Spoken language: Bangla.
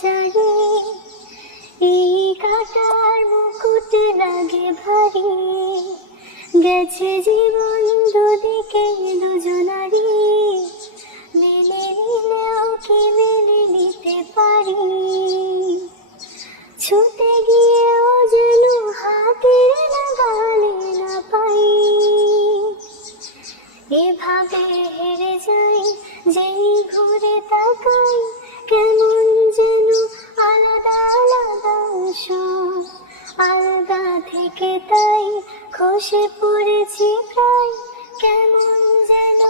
চারি, এই কাটার মুকুট লাগে ভারী। গেছে জীবন দুদিকে দুজনারি, মেনে নিলেও কি মেনে নিতে পারি? ছুটে গিয়েও যেন হাতের নাগালে না পাই। এভাবে হেরে যাই, যেই ঘুরে তাকাই, কেমন যেন আলাদা আলাদা সব। আলাদা থেকে তাই খসে পড়েছি প্রায়, কেমন যেন